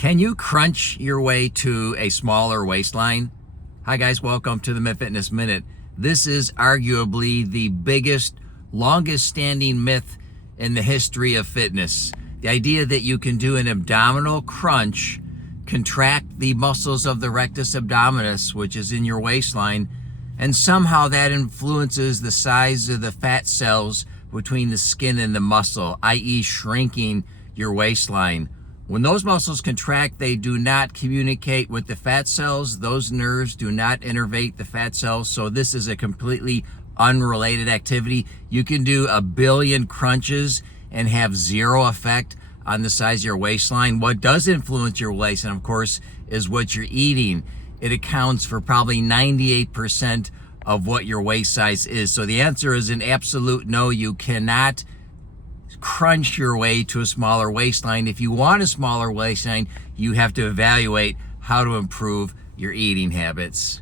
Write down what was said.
Can you crunch your way to a smaller waistline? Hi guys, welcome to the MedFitness Minute. This is arguably the biggest, longest standing myth in the history of fitness. The idea that you can do an abdominal crunch, contract the muscles of the rectus abdominis, which is in your waistline, and somehow that influences the size of the fat cells between the skin and the muscle, i.e. shrinking your waistline. When those muscles contract, they do not communicate with the fat cells. Those nerves do not innervate the fat cells. So this is a completely unrelated activity. You can do 1 billion crunches and have zero effect on the size of your waistline. What does influence your waistline, of course, is what you're eating. It accounts for probably 98% of what your waist size is. So the answer is an absolute no. You cannot crunch your way to a smaller waistline. If you want a smaller waistline, you have to evaluate how to improve your eating habits.